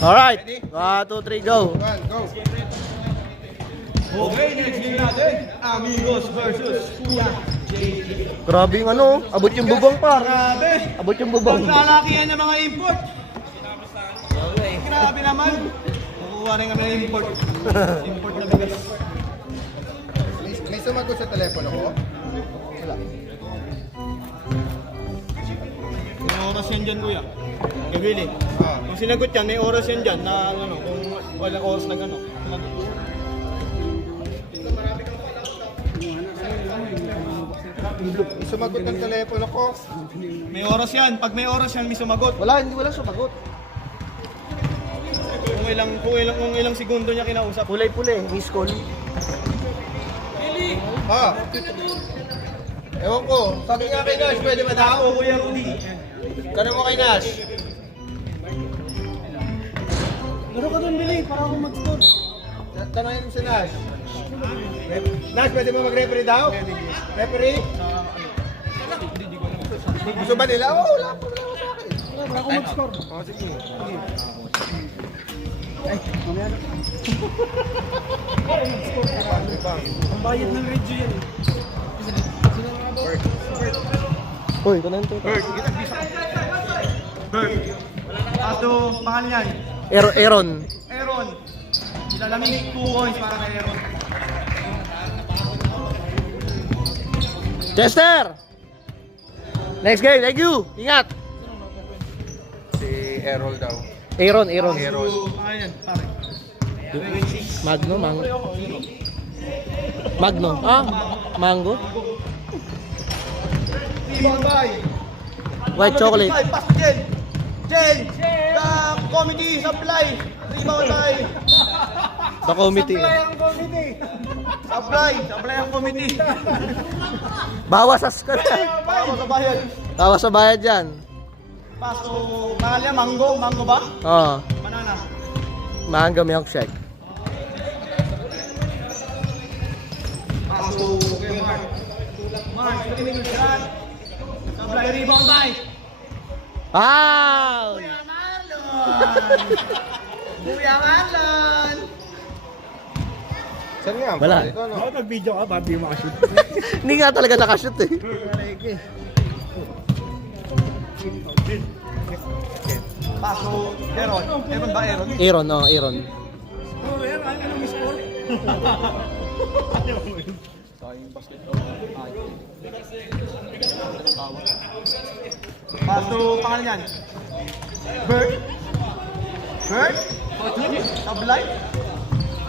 Alright. 1, 2, 3, go. Go. Okay, next game natin. Amigos versus Kuya JD. Grabe yung ano, abot yung bubong par. Grabe. Abot yung bubong. Paglalakihan ng mga import. Grabe naman. Kukuha rin kami ng import. Import na bigas. May sumagot sa telepono ko? Wala. May oras yan dyan, kuya. Gabili. Kung sinagot yan, may oras yan dyan na ano, kung walang oras na gano'n. May sumagot ng telepono ko. May oras yan. Pag may oras yan, may sumagot. Wala, hindi wala sumagot. Kung ilang segundo niya kinausap. Pulay-pulay, miss call. Ewan ko. Sabi nga kay Nash, pwede ba daw? Ako, Kuya Rudy. Tanong mo kay Nash. Laro ka doon, Billy, para ako mag-score. Tanongin mo si Nash. Nash, pwede ba mag-referee daw? Referee? Gusto ba nila? Oo, wala po na sa akin. Para ako mag-score. Oh, sige. Ang bayad ng radio yan. Uy, ito na ito. Bird. Bird. Ato, pangalan yan. Aaron. Aaron. Ilalamig 2 coins para kay Aaron. Chester! Next game, thank you! Ingat! Si Errol daw. Aaron. Pangalan yan, pare. Magno, mango. Magno. Ah, mango. Rebound by. White chocolate. Pass to Jen. Jen. The committee supply. Rebound by. The committee. Supply ang committee. Supply ang committee. Bawas sa Bago sa bayan. Bawas sa bayad dyan. Pass to, pangalan yan, mango. Mango ba? Oo. Banana. Mango milkshake. Pass to Mark. Mark, shot. Supply rebound by. Wow! Kuya Marlon! Saan nga? Wala. Ito, no? nag-video ka, ba't di mo makashoot? Hindi nga talaga nakashoot eh. Paso, Aaron. Aaron ba, Aaron? Aaron, no, Aaron. Oh, Aaron, ano miss call? Paso, pangalan yan? Bird? Bird? Sablay?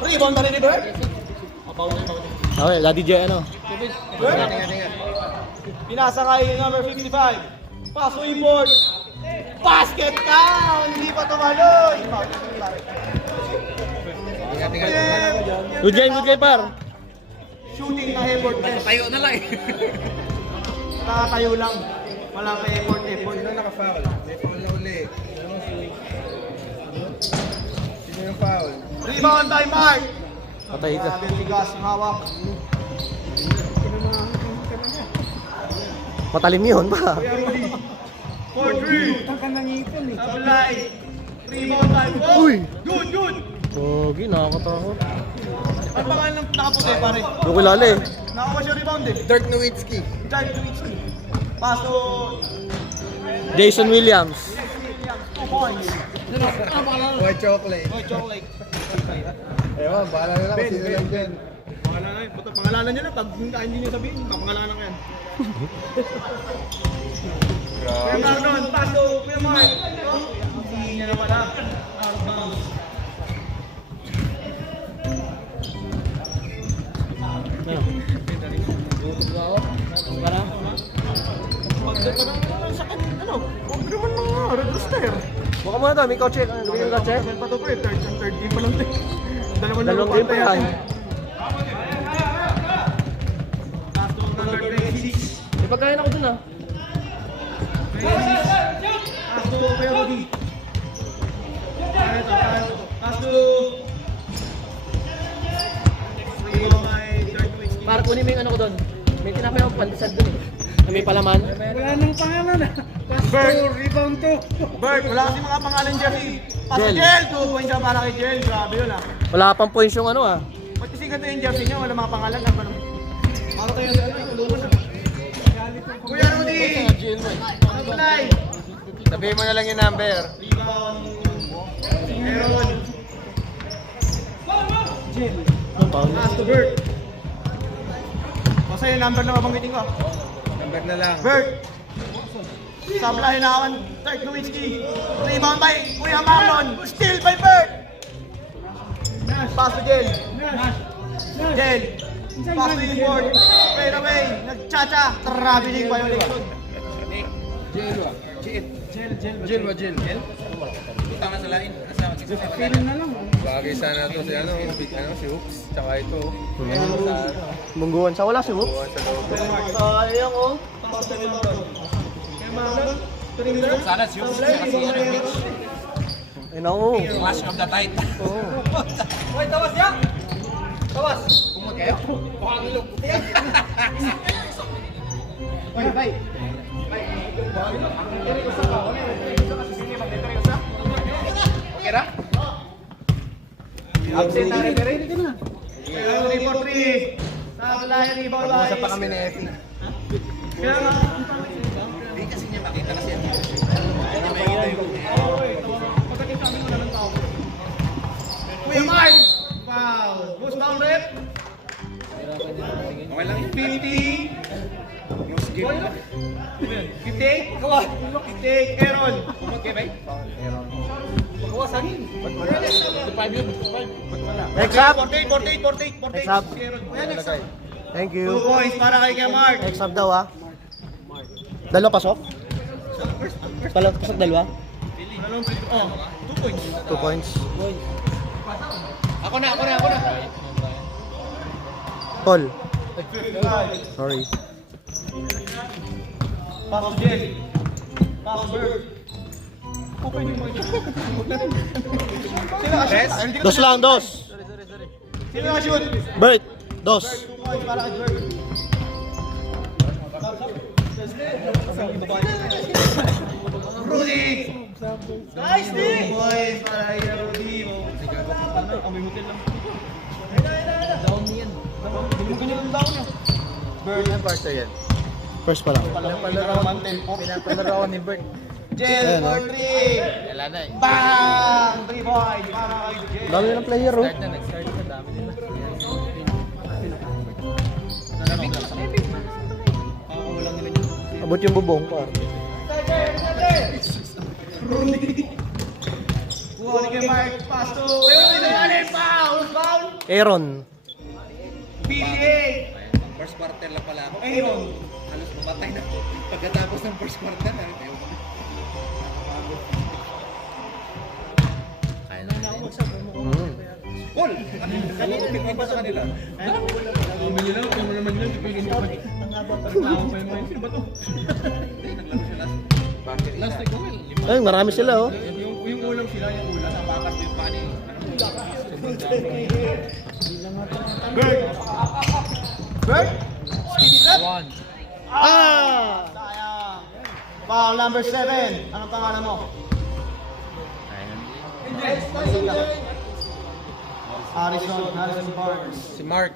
Rebound ba rin ni Bird? Okay, Daddy J ano? Bird? Pinasa kay number 55. Paso, import. Basket down! Hindi pa tumaloy! Good game par. Shooting na effort test. Tayo na lang eh. Nakatayo lang. Wala pa effort. Sino naka-foul? May foul na uli. Sino yung foul? Rebound by Mark. Patay ka. Grabe, tigas yung hawak. Matalim yun pa. Kuya Rudy. 4-3. Sablay. Rebound by Mark. Uy! Good. Pogi, nakakatakot. Ang pangalan ng nakaputi pare. Yung kilala eh. Nakakuha siya rebound eh. Dirk Nowitzki. Drive to Witsky. Paso. Jason Williams. 2 points. White chocolate. Oh, chocolate. Ewan, bahala nila kung sino lang dyan. Pangalanan niya na. Pag hindi niyo sabihin, papangalanan ka yan. Kuya Marlon, paso. Kuya Mark. Hindi niya naman ha. Out of bounds. Ang sakit, ano? Huwag naman mga red rooster. Baka muna to, may kotse. Ano yung kotse? Pa to pre, third game pa lang to. Dalawang game pa yan. Last to number 26. May pagkain ako dun ah. 26. Last to Kuya Rudy. Last to Para kunin mo yung ano ko dun. May tinapay akong pandesal dun eh. May palaman. Wala nang pangalan ah. Bird. Rebound to. Bert, wala kasi mga pangalan jersey. Paso Jel. Jel, 2 points siya para kay Jel. Grabe yun ah. Wala pang points yung ano ah. Ba't kasi ganito yung jersey niya? Wala mga pangalan na parang... Para tayo sa ano, tulungan na. Kuya Rudy! Ano tulay? Sabihin mo na lang yung number. Rebound. Meron. Pass to Bert. Basta yung number na mabanggitin ko. Number na lang. Bert. Sabla hinawan. Dirk Nowitzki. Rebound by Kuya Marlon. Steal by Bert. Pass to Jel. Jel. Pass to Import. Straight away. Nag-cha-cha. Traveling violation. Jil. Tama sa lain. Bagay sana to si ano, si Hoops, tsaka ito. Mungguan sa wala si Whoops. Sayang oh. Pass to Import. Kaya Marlon. Sana si Hoops, tsaka si ano, Mitch. Ayun ako. Clash of the Tide. Hoy, tawas ya. Tawas. Kumag kayo? Pangilog. Hoy, bye. Okay ra? Absent na referee. Kaya 3 for 3. Sabla yung rebound by. Pag-usap pa kami ni Effie. Kaya nga. Hindi kasi niya makita kasi yan. Kuya Mark! Foul! Who's foul rep? Okay lang yun. 50! Close game na. 58? 58, Aaron! Okay ba? Pagkawasangin. Next up. 48. Next up. Si Aaron. Kuya, next up. Thank 2 you. points para kay Kuya Mark. Next up daw ah. Dalawa pasok? Pasok dalawa? Oh, 2 points. 2 points. Ako na. Paul. Sorry. Pass to Jel. Pass to Bird. Okay din mo ito. Sino ka-shoot? Dos lang, dos. Sino ka-shoot? Bert, dos. 2 points para kay Bird. Rudy! Nice dig! 2 points para kay Rudy. Amoy hotel lang. Down yan. Hindi mo ganyan ang down eh. Bird and Barter yan. First pa lang. Pinapalaro ako ni Bird. Jel Ayan, for 3! Wala na eh. Bang! 3 points para kay Jel. Dami ng player oh. Nag-start na dami nila. Abot yung bubong pa. Kuha ni kay Mark. Pass to... Ayun! Foul! Foul! Aaron. PDA! First quarter lang pala ako. Aaron! Halos mamatay na. Pagkatapos ng first quarter, ano tayo? Kaya na ako. Paul! Ano ko bigyan pa sa kanila? Naglaro siya last. Bakit isa? Ay, marami sila oh. Yung ulam sila, yung ulam. Napakas yung pani. Bird! Bird? Skip step? Ah! Sayang. Foul number 7. Anong pangalan mo? Harrison Barnes. Si Mark.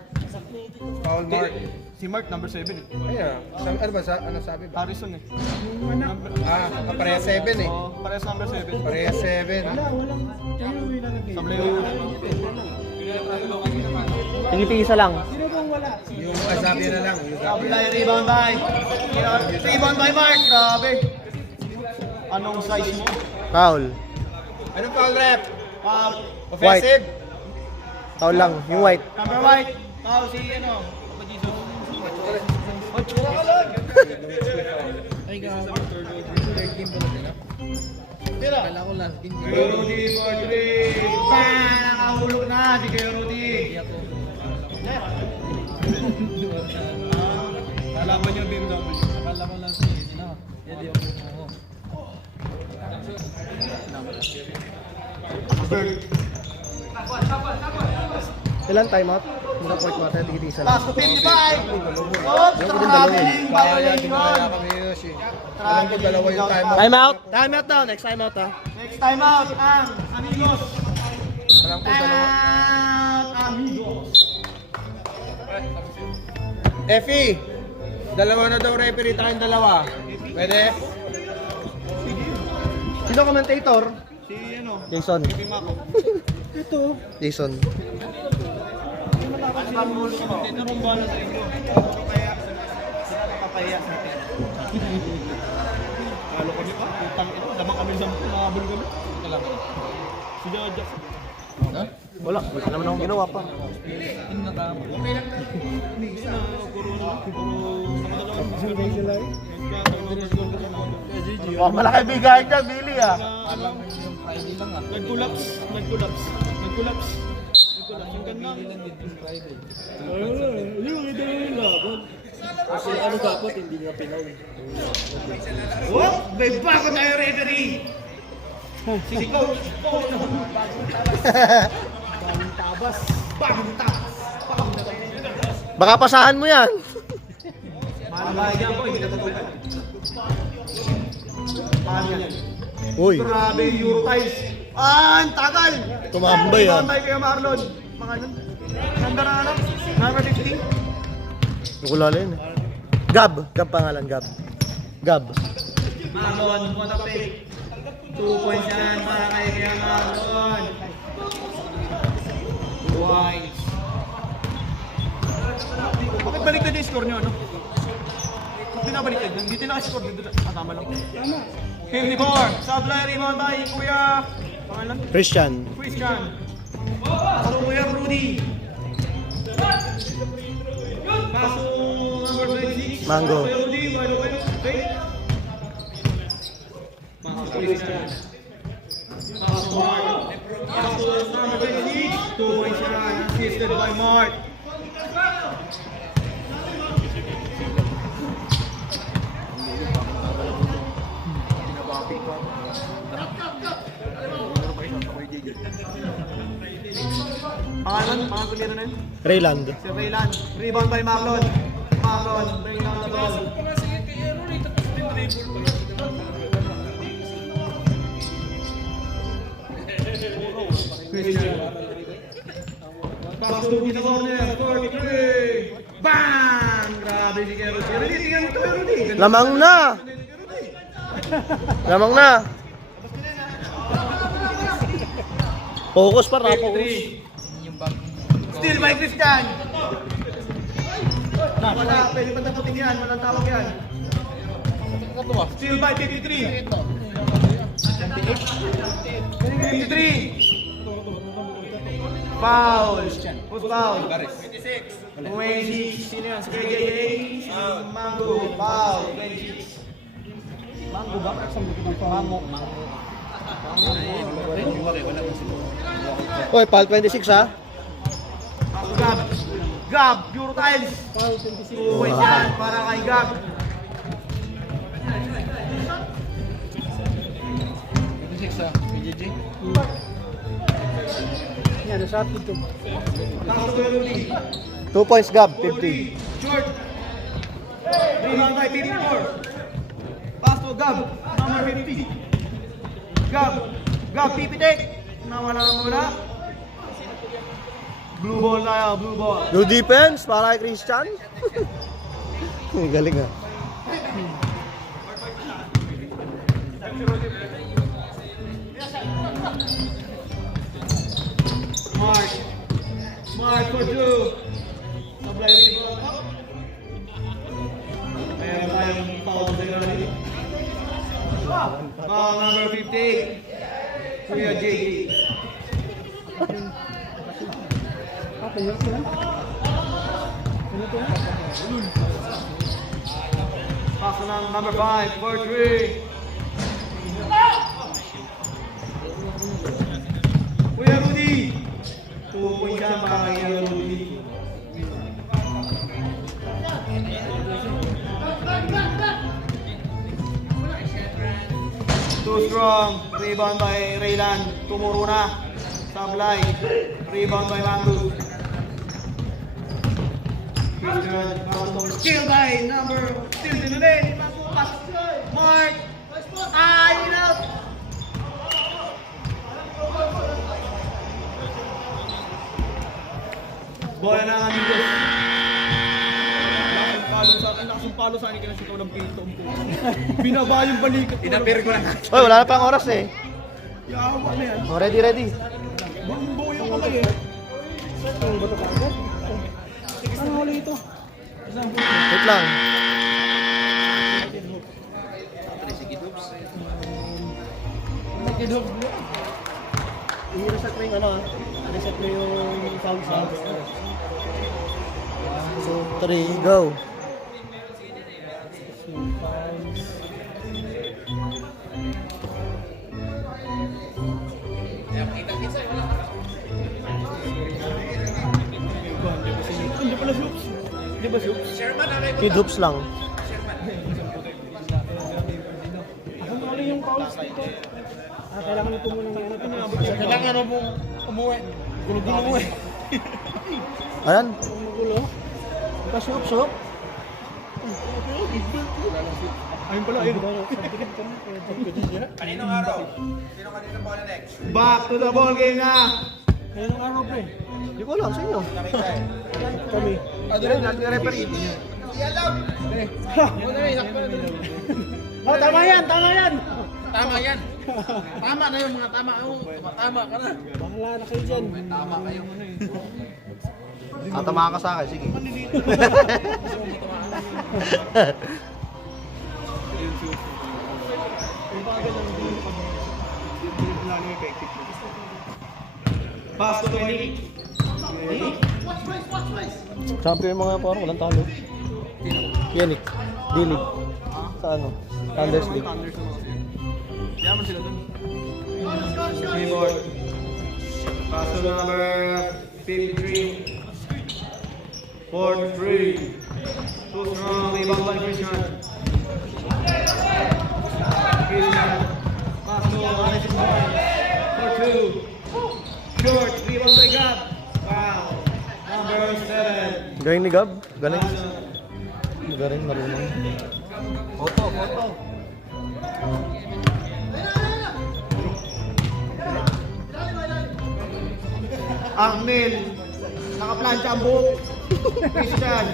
Paul Mark. Si Mark number 7. Ayun. Ano ba? Ano sabi ba? Harrison eh. Pareha 7 eh. Oh, parehas number 7. Pareha 7. Sablay mo. Tingiti-isa lang. Yung sabi na lang. Yung sabi. Sablay rebound by. Rebound by Mark. Grabe. Anong size mo? Foul. Anong foul rep? Foul. Offensive? Foul lang. Yung white. Number white. Foul si ano? Papa Jesus. Ocho ka lang. Ay, grabe. Tira. Rudy for 3. Bang! Nakahulog na si Kuya Rudy. Kalaban niya BMW. Akala ko lang si Bird. Ilan timeout? Hanggang fourth quarter, tigit-isa lang. Pass to 55. Oops, traveling violation. kami yun si. Alam ko dalawa yung time out. Timeout! Timeout daw, next timeout ha. Next time out ang Amigos. Alam ko Time dalawa. out, Amigos. Effie! Dalawa na daw referee tayong dalawa. Pwede? Sino commentator? Si ano? Jason. Mako. Ito. Jason. Ang pamumulo sa mga narumbala sa inyo. Kaya sila napapahiya sa atin. Kalo kami pa, utang ito. Damang kami sa mga nabul kami. Ito lang. Si Jack. Wala naman akong ginawa pa. Oh, malaki bigay dyan, Billy ah. Nag-collapse. Yung ganda. Yung ito yung laban. Kasi ano dapat, hindi niya pinaw. Oh, may bago tayo referee. Si Coach. Bagong tabas. Baka pasahan mo yan. Malabayan yan po, hindi natutugan. Paano yan? Uy, Grabe yung Eurotiles. Ang tagal! tumambay ah. Tumambay kay Marlon. Mga nun. Ganda na ano? Number 50. Nakulala yun eh. Gab pangalan, Gab. Marlon, what a pick. 2 points yan para kay Marlon. 2 points. Bakit baliktad yung score nyo, no? Binabaliktad. Dito na-score dito. Tama lang. 54. Supply rebound by Kuya. Pangalan? Christian. Christian. Pasok Kuya Rudy. Pasok number 26. Mango. Kuya Rudy, wide open. Okay. Pasok Christian. Pasok Mark. Pasok number 26. 2 points yan. Assisted by Mark. Pangalan kulira na yun? Rayland. Si Raylan. Rebound by Marlon. Marlon, bring down the ball. Christian. Pass to the corner. 43. Bang! Grabe si Kero. Rudy, tingnan mo ito, Rudy. Lamang na! Lamang na! Focus pa, focus. Still by Christian. Wala, pwede pa taputin yan. Walang tawag yan. Still by 53. 53. Foul. Who's foul? 26. 26. Sino yan? Si KJA. Si Mango. Foul. 26. Mango ba? Mango. Oy, Pal 26 ha? Gab. Gab. Eurotiles. Foul 26. Uwes yan. Para kay Gab. Yan, nasa atin ito. Tapos ko Rudy. 2 points, Gab, Rudy. 50. Short. Rebound by 54. Pass to Gab. Number 50. Gab. Gab, pipitik. Nawala na muna. Blue ball na yan, blue ball. Good defense para kay Christian. Galing ah. Mark. Mark for two. Supply rebound up. Meron tayong foul sa Rudy. Foul number 50. Kuya JD. Pass ng number 5 for 3. Kuya Rudy. 2 points yan para kay Kuya Rudy. Too strong. Rebound by Raylan. Tumuro na. Sablay. Rebound by Mango. Kill by number 15 ulit. Mark. In out. Bola na ang amigos. Nakasumpalo sa akin kinashoot ako ng pintom ko. Binaba yung balikat ko. Inapir ko na. Oy, wala na pang oras eh. Yawa na yan. Oh, ready, ready. Buo yung kamay eh. Ang bato ka agad. Ano huli ito? Wait lang. I-reset mo yung ano ah. I-reset mo yung sound sound. So, 3, go. Hindi pala soups. Hindi ba soups? Kid hoops lang. Ako mali yung fouls dito. Kailangan mo muna ng ano. Kailangan mo umuwi. Gulo-gulo eh. Ayan. Gulo. Pa-soup, soup. Ayun pala, ayun. Kaninong araw? Sino kaninong bola next? Back to the ball game na. Kaninong araw pre? Hindi ko alam sa inyo. Kami. Ayun, nag-referee. Oh, tama yan, tama yan. Tama yan. Tama na yung mga tama. Tama ka na. Bahala na kayo dyan. Tama kayo. Tatamaan ka sa akin, sige. Pass to Tony. Champion yung mga parang walang talo. Yannick. Dilig. Sa ano? Thunders League. Yaman sila dun. Keyboard. Pass to number 53. 4-3. Too strong. Rebound by Christian. Christian. Pass to Alexis Boy. 4-2. Short. Rebound by Gab. Wow. Number 7. Galing ni Gab. Galing. Galing, marunong. Photo. Arnel. Nakaplansya ang buhok. Christian.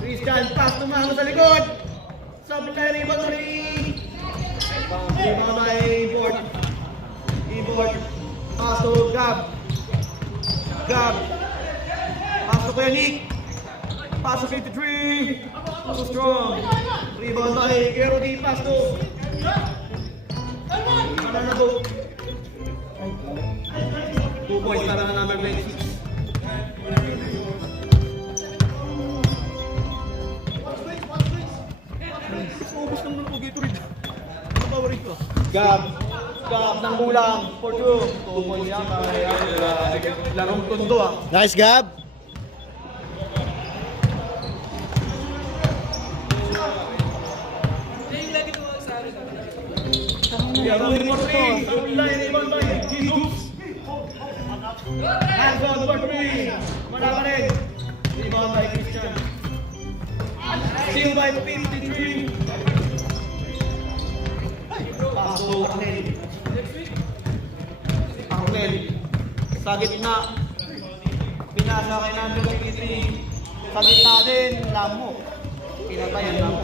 Christian, pass tumama sa likod. Supply rebound ulit. Rebound by Ibord. Ibord. Pass to Gab. Gab. Pass to Yannick. Pass to 53. Too strong. Rebound by Gerodi. Pass to. Mananabo. 2 points para na number 26. Ubus naman ng Gatorade. Ano ba rin ko? Gab ng gulang for 2. 2 points yan. Larong tondo ah. Nice, Gab. Larong for 3. Line rebound by Hughes. Hands on for 3. Manaba rin. Rebound by Christian. Steal by 53. Pass to Arnel. Arnel. Sa gitna. Binasa kay number 53. Sa gitna din. Lamo. Pinatayan Lamo.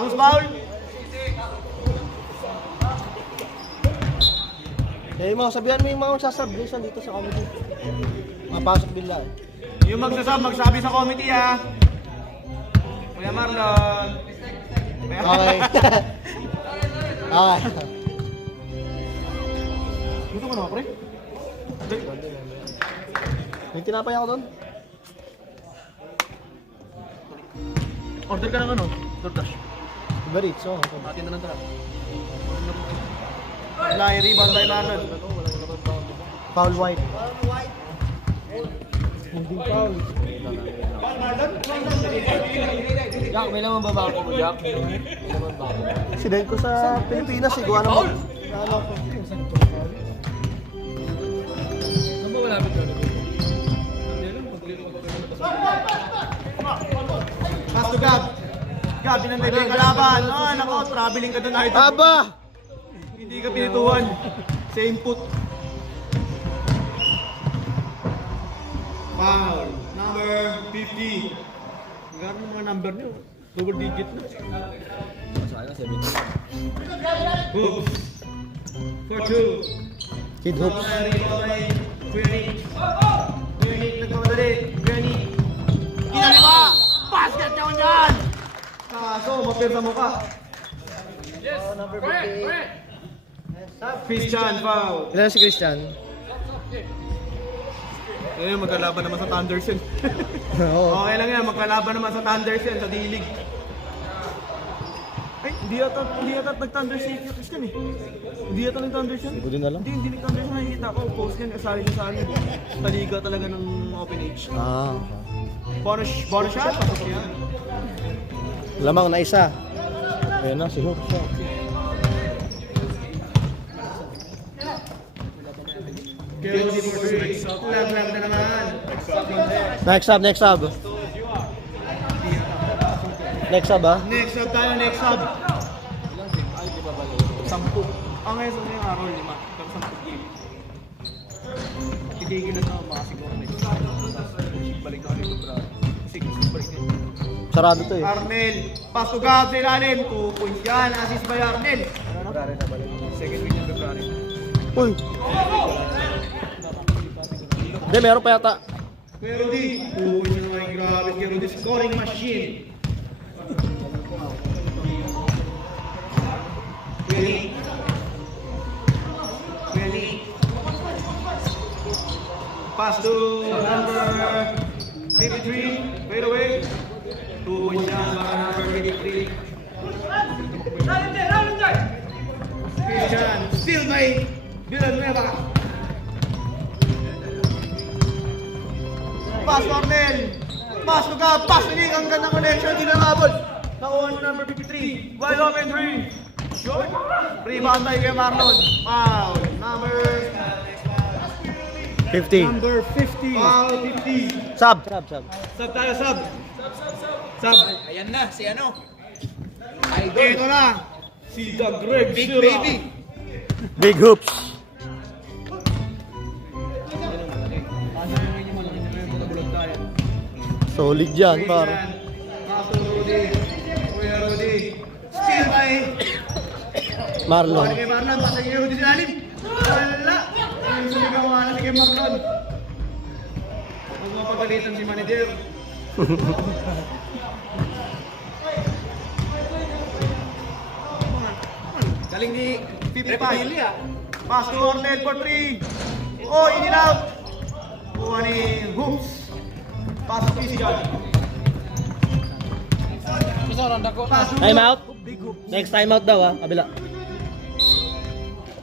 Who's foul? Eh, mga sabihan mo yung mga sasabihan dito sa comedy. Mapasok bila eh. Yung magsabi sa committee ah. Kuya Marlon. Okay. Okay. Gusto ko na pre? May tinapay ako doon. Order ka ng ano? DoorDash. Uber Eats, oh. Atin na lang tara. Line rebound by Marlon. Foul white. Hindi foul. Jack, may naman ba ako mo, Jack? Accident ko sa Pilipinas eh. Gawa naman. Ano ko. Saan ba malapit na? job. Binantay mo yung kalaban. Ah, nako, traveling ka doon. Aba! Hindi ka pinituan. Same put. Foul. Number 50. Gano'n mga number niyo? Double digit na. Hoops. For 2. Kid hoops. Granit nagkamadali. Granit. Kinaliwa! Basket ka dyan! Kaso, mapirsa mo ka. Christian, foul. Ilan si Christian? Ayun, magkalaban naman sa Thunders yun. Oo. Okay lang yan, magkalaban naman sa Thunders yan, sa D-League. Ay, hindi yata nag-Thunders si Christian eh. Hindi yata nag-Thunders yan. Hindi ko din alam. Hindi nag-Thunders yan. Nakikita ko, post yan, kasali niya sa akin. Sa liga talaga ng open age. Ah. Bonus shot, pasok yan. Lamang na isa. Ayan na, si Hoops. Kero di for 3. Lag na naman. Next sub. Next sub ah. Next sub tayo, next sub. 10. Ang ngayon sa ngayong araw, 5. Pero 10 game. Titigil na ito, mga siguro next sub. Balik na ulit bro. 6, balik na. Sarado to eh. Arnel, pasugad sa ilalim. 2 points yan, assist by Arnel. Second week ng February. Uy! Hindi, meron pa yata. Pero di, 2 points na naman, grabe. Pero di, scoring machine. Really? Pass to number 53, right away. 2 points yan para number 53. Christian, still by Villanueva. Pass to Arnel. Pass to Gab. Pass to Nick. Ang gandang connection. Hindi na mabot. Nakuha mo number 53. Wide open 3. Rebound tayo kay Marlon. Foul. Number 50. Number 50. Foul 50. Sub. Sub tayo, sub. Sub. Ayan na, si ano? Ito na. Si The Greg Big Sira. baby. Big Hoops. Solid yan, par. Pass to Rudy. Kuya Rudy. Still by Marlon. kay Marlon. Pass kay Rudy sinalim. Wala. Yung suligaw nga na si kay Marlon. Huwag mapagalitan si manager. Galing ni 55. Pass to Ornel for 3. Oh, in and out. Kuha ni Hoops. Pass to Christian. Pass to Time out. Big Hoop. Next time out daw ah. Kabila.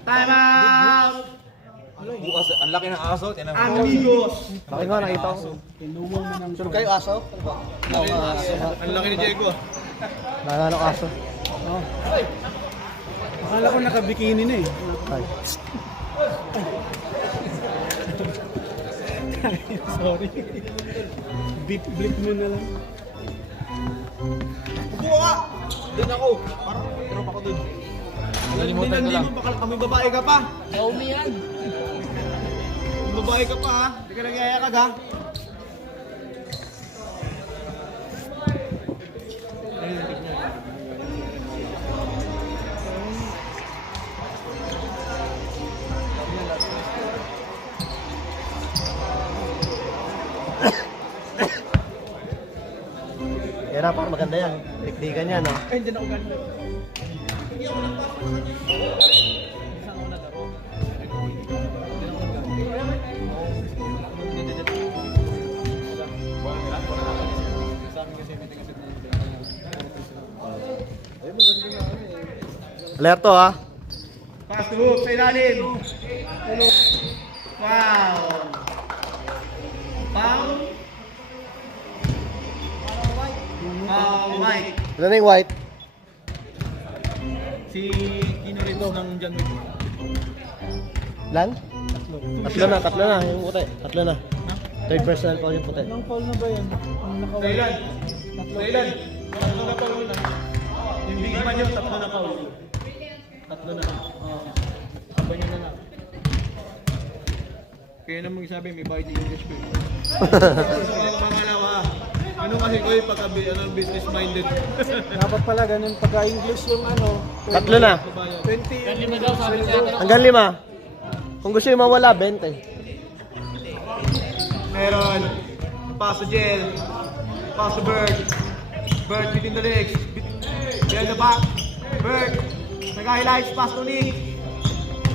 Time out. Bukas, ang laki ng aso. Tinan mo. Amigos. Laki nga, nakita ko. Sure kayo aso? Ang laki ni Diego. Nananok aso. Akala ko nakabikini na eh. Ay. Sorry. Blip mo na lang. Upo ka! Doon ako. Parang drop ako doon. Nalimutan ko lang. Kami babae ka pa. Xiaomi yan. Babae ka pa ha. Hindi ka nagyayakag ha. Yan na par, maganda yan. Tiktikan yan ah. Ay, hindi na ako ganda. Alerto ah. Pass to hook sa ilalim. Tulog. Wow. Foul. Mike. Ilan na yung white? Si Kino Rito ng John Wick. Ilan? Tatlo na yung puti. Tatlo na. Third personal foul yung puti. Thailand. Tatlo na pa rin. Yung big man yun, tatlo na pa rin. Tatlo na. Sabay nyo na lang. Kaya naman sabi, may bayad yung English ko. Pangalawa, ano kasi ko yung pagka business minded. Dapat pala ganun pagka-English yung ano. Tatlo na. 20. Hanggang 5. Kung gusto yung mawala, 20. Meron, pass to Jel, pass to Bird, Bird between the legs, behind the back, Bird, nag-highlights, pass to Nick,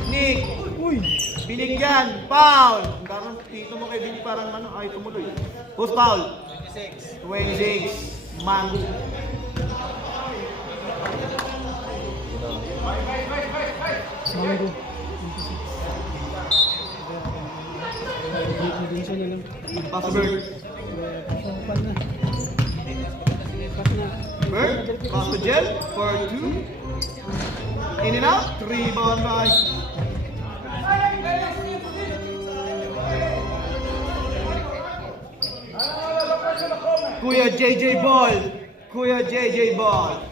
Nick, binigyan, foul, parang dito mo kay Vinny parang ano, ay tumuloy, who's foul? 26, Mango. Pass to Bird. Bird, pass to Jel for 2. In and out, 3 bound by. Kuya JJ Ball. Kuya JJ Ball.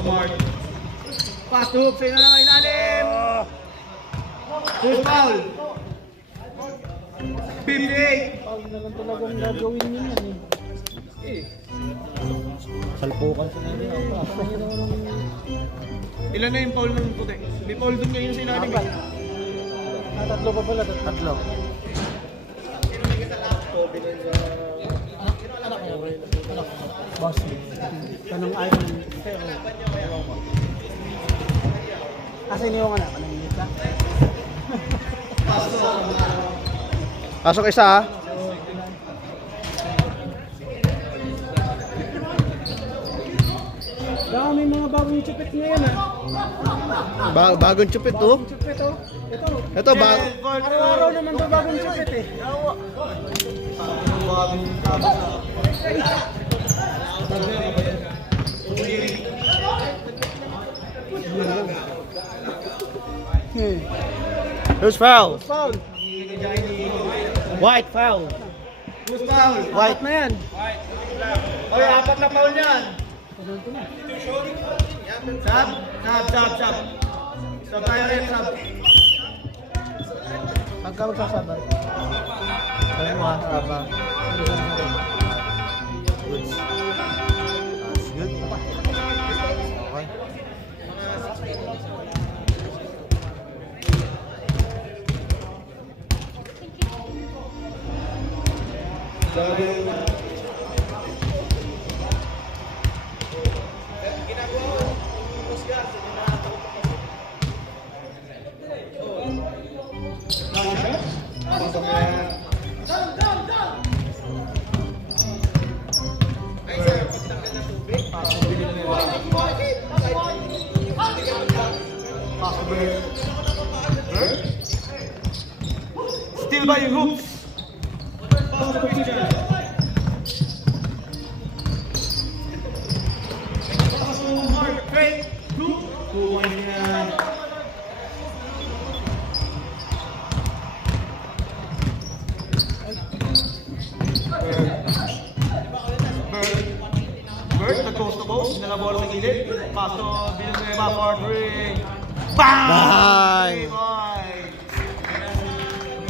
Mark. Pass to hook, sa'yo na lang ilalim. Who's foul? 58. Pag na lang talagang gagawin yun yan eh. Salpukan sila niya. Ilan na yung foul ng puti? May foul dun ngayon sa ilalim. Tatlo pa pala. Tatlo. Boss. Tanong ayaw ng kasi iniwan ka na. Anong minute ka? Pasok isa ha. May mga bagong chupit ngayon ha. Bagong chupit to. Chupit oh. Ito. Ito bago. Araw-araw naman to bagong chupit eh. Who's foul? Foul. White foul. Who's foul? White. Na yan. Oy, 4 na foul niyan. Sab. Sab tayo rin, sab. Pagka magsasabay. Sabi mo ha, saba. Good. That's good. Okay. Still by yung hoops. Mark, straight, hook. Kuha niya. Bird, nag-coast to coast. Nalabola sa gilid. Paso, Villanueva for 3. Bang! Bang!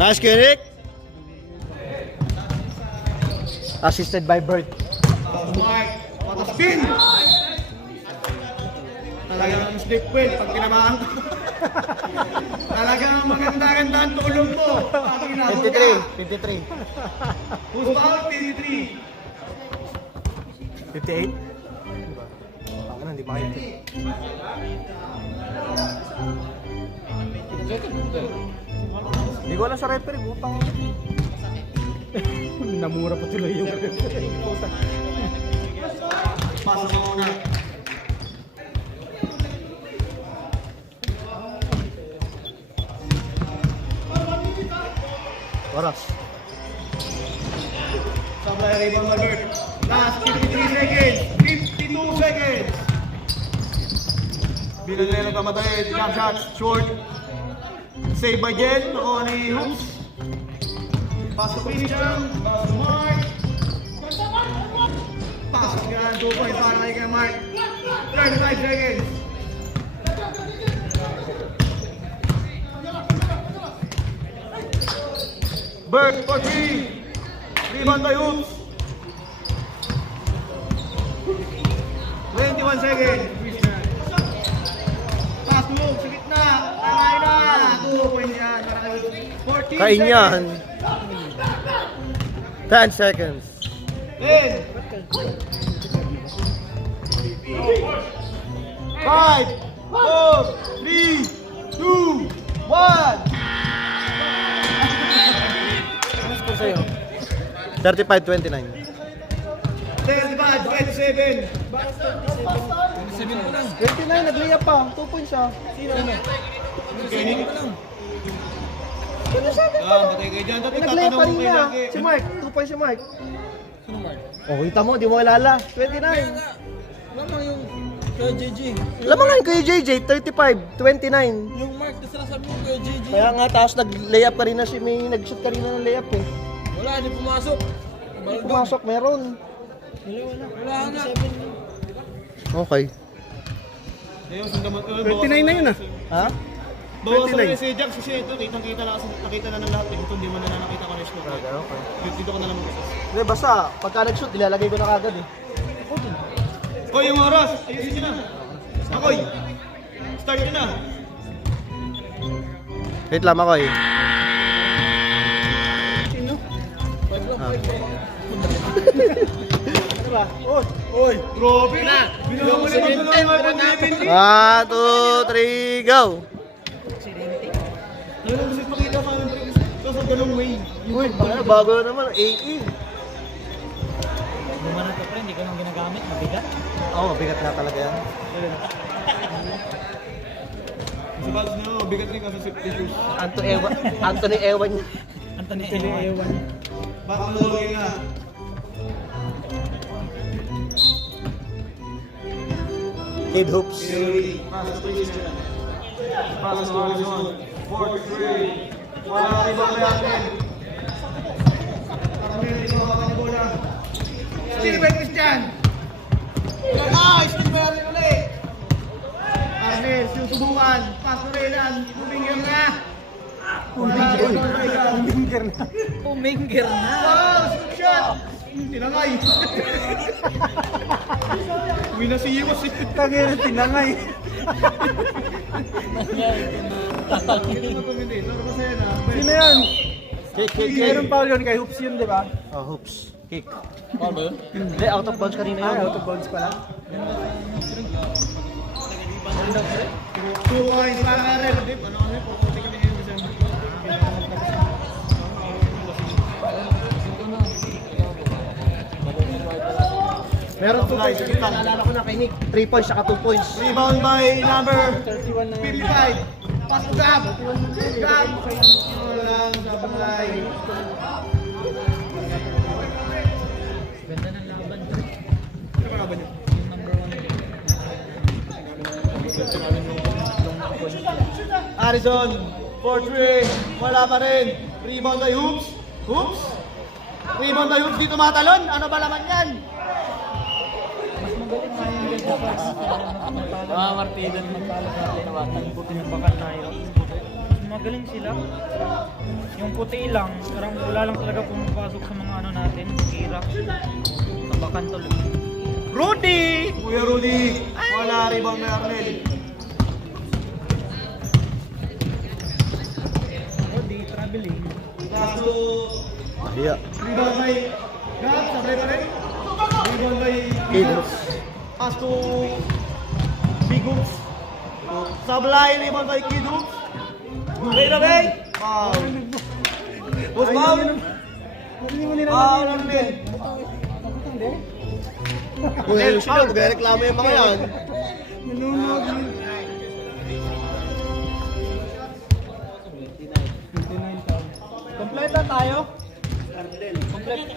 Nice, Kirik. Assisted by Bert. Mark, what a spin! Talagang slip well pag kinabahan ko. Talagang maganda-ganda ang tulong ko. 53. Who's foul? 53. 58? Baka na, hindi pa kayo. Hindi ko alam sa referee, butang. Namura pa tuloy yung Pasa mo muna. Oras. Supply rebound by Bird. Last 53 seconds. 52 seconds. Villanueva kamatay. Jump shot. Short. Save by Jen. Nakuha ni Hoops. Pass to Christian. Pass to Mark. Pass yan. 2 points para kay Mark. 35 seconds. Bert for 3. Rebound by Hoops. 21 seconds. Pass to Hoops. Sa gitna. Kakain na. 2 points yan. Para kay Hoops. 14 Kain seconds. yan. 10 seconds. 10. 5, 4, 3, 2, 1. 35-29. 35, 27. 29, nag-layup pa. 2 points siya. Sino? Patay kayo dyan. Dati Nag-layup pa tatanong rin kayo niya. lagi. Si Mark. 2 points si Mark. Oh, kita mo, di mo alala. 29. Lamang yung kay JJ. Lamangan kayo JJ, 35-29. Yung mark na sinasabi mo kay JJ. Kaya nga, tapos nag-layup ka rin na may nag-shoot ka rin na ng layup eh. Wala, hindi pumasok. Baldo. Pumasok, meron. Wala nga. Okay. 29 na yun ah. Ha? Bawasan na si Jack, si Sheto. Kitang-kita na kasi nakita na ng lahat. Ito hindi mo na nakita ko na yung score. Okay. Dito ko na lang mag-assess. Hindi, basta, pagka nag-shoot, ilalagay ko na kagad eh. Hoy, yung oras! Ayusin nyo na! Akoy! Start nyo na! Wait lang ako eh. Sino? Oy! Grabe na! Binuha mo na mag-gulong 1, 2, 3, go! Ano gusto makita ka ng tricks? Kasi ganung way. Uy, bago na naman, AE. Luma na to, pre. Hindi ko nang ginagamit. Mabigat. Oo, mabigat na talaga yan. Sa bags nyo, bigat rin kasi safety shoes. Anthony Ewan niya. Anthony Ewan. Baka lulogin na. Kid Hoops. Pass to Christian. Pass to Horizon. 4-3. Wala rin ba natin? Arnel, ikaw ka ni bola. Still by Christian. Still by Arnel ulit. Arnel, susubukan. Pass to Relan. Puminger na. Puminger na. Wow, shoot shot. Tinangay. Uwi na si Yus. Tangina, tinangay. Sino yan? Kick. Meron pa yun kay Hoops yun, di ba? Oh, Hoops. Kick. Paano ba yun? Hindi, out of bounds kanina yun. Out of bounds pala. 2 points para kay Arnel. Ano kami? Puputi kami ngayon. Meron 2 points. Naalala ko na kay Nick. 3 points, saka 2 points. Rebound by number 31 na yun. 55. Pass to Gab. Gab. Walang sabay. Ganda ng laban. Ano ba laban niya? Yung number 1. Arizon. 4-3. Wala pa rin. Rebound by Hoops. Hoops. Rebound by Hoops. Dito matalon. Ano ba laman yan? Mas magaling nga yung ganda pa. Martidan magpalagay. Puti ng bakan na yun. Magaling sila. Yung puti lang, parang wala lang talaga pumapasok sa mga ano natin. Hirap. Sa bakan tuloy. Rudy! Kuya Rudy. Wala rebound by Arnel. Rudy, traveling. Pass to Mahiya. rebound by Gab. Sabay pa rin. Rebound by Kid Hoops. Pass to Big Hoops. Sablay, rebound by Kid Hoops. Right away. Wow. Was foul. Foul on Bill. Kung yung sila, magreklamo yung mga yan. Complete na tayo? Complete.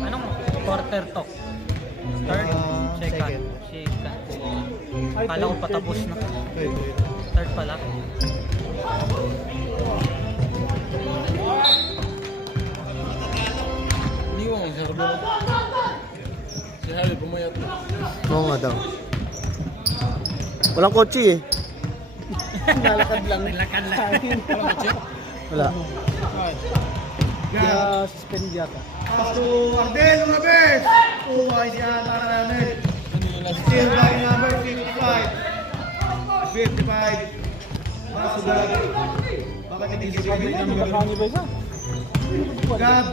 Anong quarter to? Third? Second? Second. Kala ko patapos na. Wait. Third pala. Hindi mo ang sarap yun. Si Harry pumayat na. Oo nga daw. Walang kotse eh. Nilakad lang. Wala. Gab. Suspend yata. Pass to Ardel Lumabes. Wise yan para namin. Still by number 55. 55. Pass to Gab. Bakit hindi si Gab? Bakani ba isa? Gab.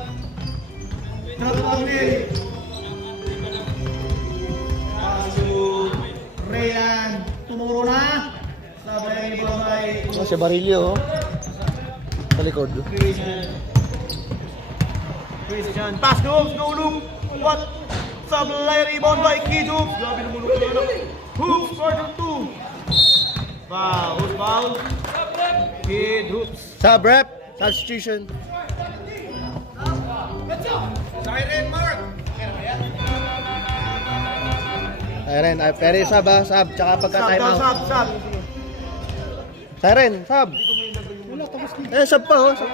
Drop to Ardel. Pass to Raylan. Tumuro na. Sabay ni Babay. Oh, si Barilio oh. Sa likod. Christian. Pass to Hoops. No look. What? Sablay rebound by Kid Hoops. Grabe na mulog na. Hoops quarter 2. Foul. Kid Hoops. Sub rep. Substitution. Siren Mark. Siren. Pero sub ha. Sub. Tsaka pagka time out. Sub. Siren. Sub. Eh, sub pa oh. Sub.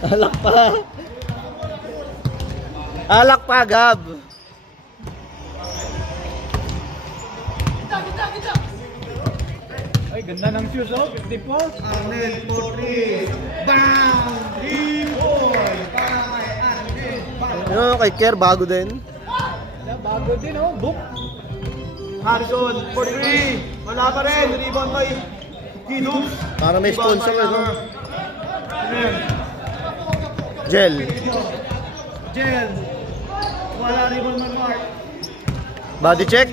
Alak pa. Alak pa, Gab. Ay, ganda ng shoes oh. 54. Arnel for 3. Bang! 3-boy. Para kay Arnel. Yung kay Kerr, bago din. Bago din oh. Book. Harrison for 3. Wala pa rin. Rebound by Kid Hoops. Para may Rebound sponsor by eh, no? Amen. Gel. Jel. Wala rebound by Mark. Body check.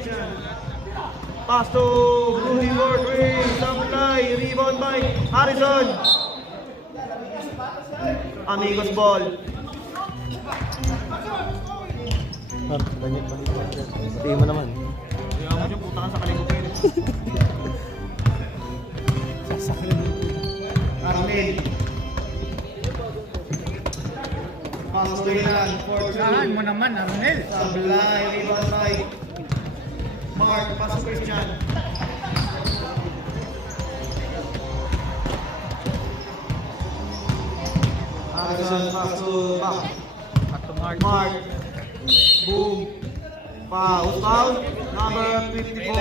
Pass to Rudy for 3. Supply. Rebound by Harrison. Amigos ball. Tingin mo naman. Kaya mo dyan, puta ka sa kalingupin. Arnel. Pass to Raylan for 2. Saan mo naman, Arnel? Sablay, rebound by Mark, pass to Christian. Harrison, pass to back. At to Mark. Mark. Boom. Foul. Number 54.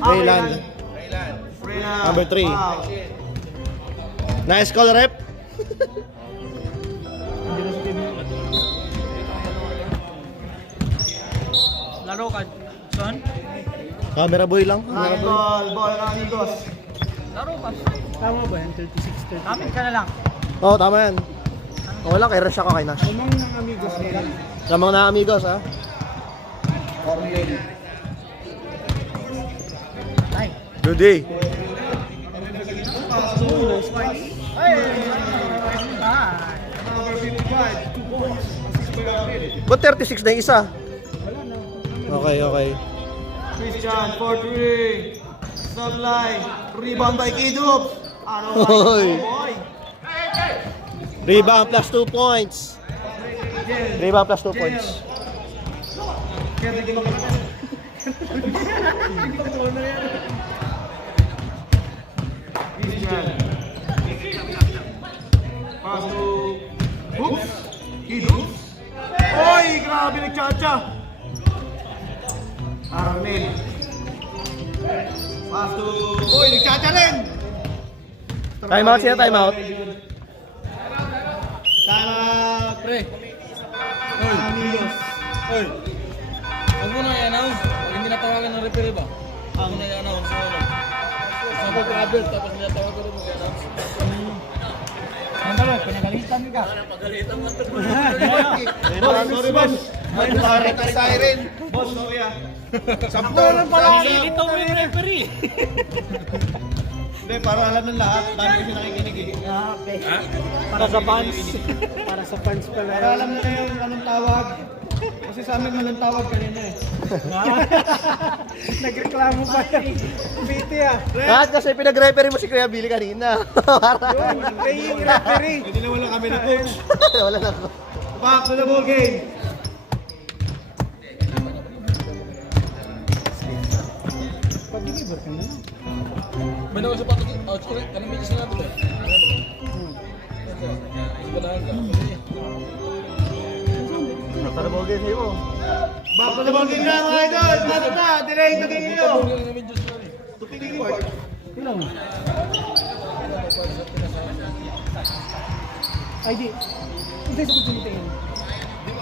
Raylan. Raylan. Number 3. Foul. Nice call, rep. Laro ka, son? Camera boy lang. Nine ball ng Amigos. Laro ka. Tama ba yan? 36, 30. Amin ka na lang. Oo, tama yan. O wala, kay Rush ako kay Nash. Umang ng Amigos nila. Lamang na amigos, ha? Ay. Good day. Pass to Spikes. Ay! Number 55. 2 points. Assist by Arnel. Ba't 36 na yung isa? Okay. Christian for 3. Supply. Rebound by Kid Hoops. Ano ba? Hoy. Boy. Rebound plus 2 points. Rebound plus 2 points. Kaya hindi mo kailangan. Christian. Pass to Hoops. Kid Hoops. Oy, grabe nagchacha. Arnel. Pass to... Oy, nagchacha rin. Time out siya, time out. Sana, Pre, amigos. oy. Huwag mo na i-announce. Pag hindi natawagan ng referee ba? Ako na i-announce mo na. Sa ko travel, tapos nilatawagan rin mo i-announce. Ang dalawa, pinagalitan ka. Boss, sorry boss. May nakarit na siren. Boss, sorry ah. Sakto lang pala. Ito mo yung referee. Hindi, para alam ng lahat. Dami kasi nakikinig eh. Okay. Para sa fans. Para sa fans pala. Para alam nila yung anong tawag. Kasi sa amin walang tawag kanina eh. Nagreklamo pa yan. Piti ah. Kahit kasi pinag-referee mo si Kuya Billy kanina. Playing referee. Hindi na wala kami na coach. Wala na ako. Back to the ball game. Pag-deliver ka na lang. May naman sa patok. Sorry, kanang medyo sinabi ko. Ibalahan ka. Para ball game sa'yo mo. Back to the ball game na mga idol. Basta na, delay na game nyo. Kanang medyo sinabi. Tutigil court. Ilang? Ay di. Hindi sa kutsunitin.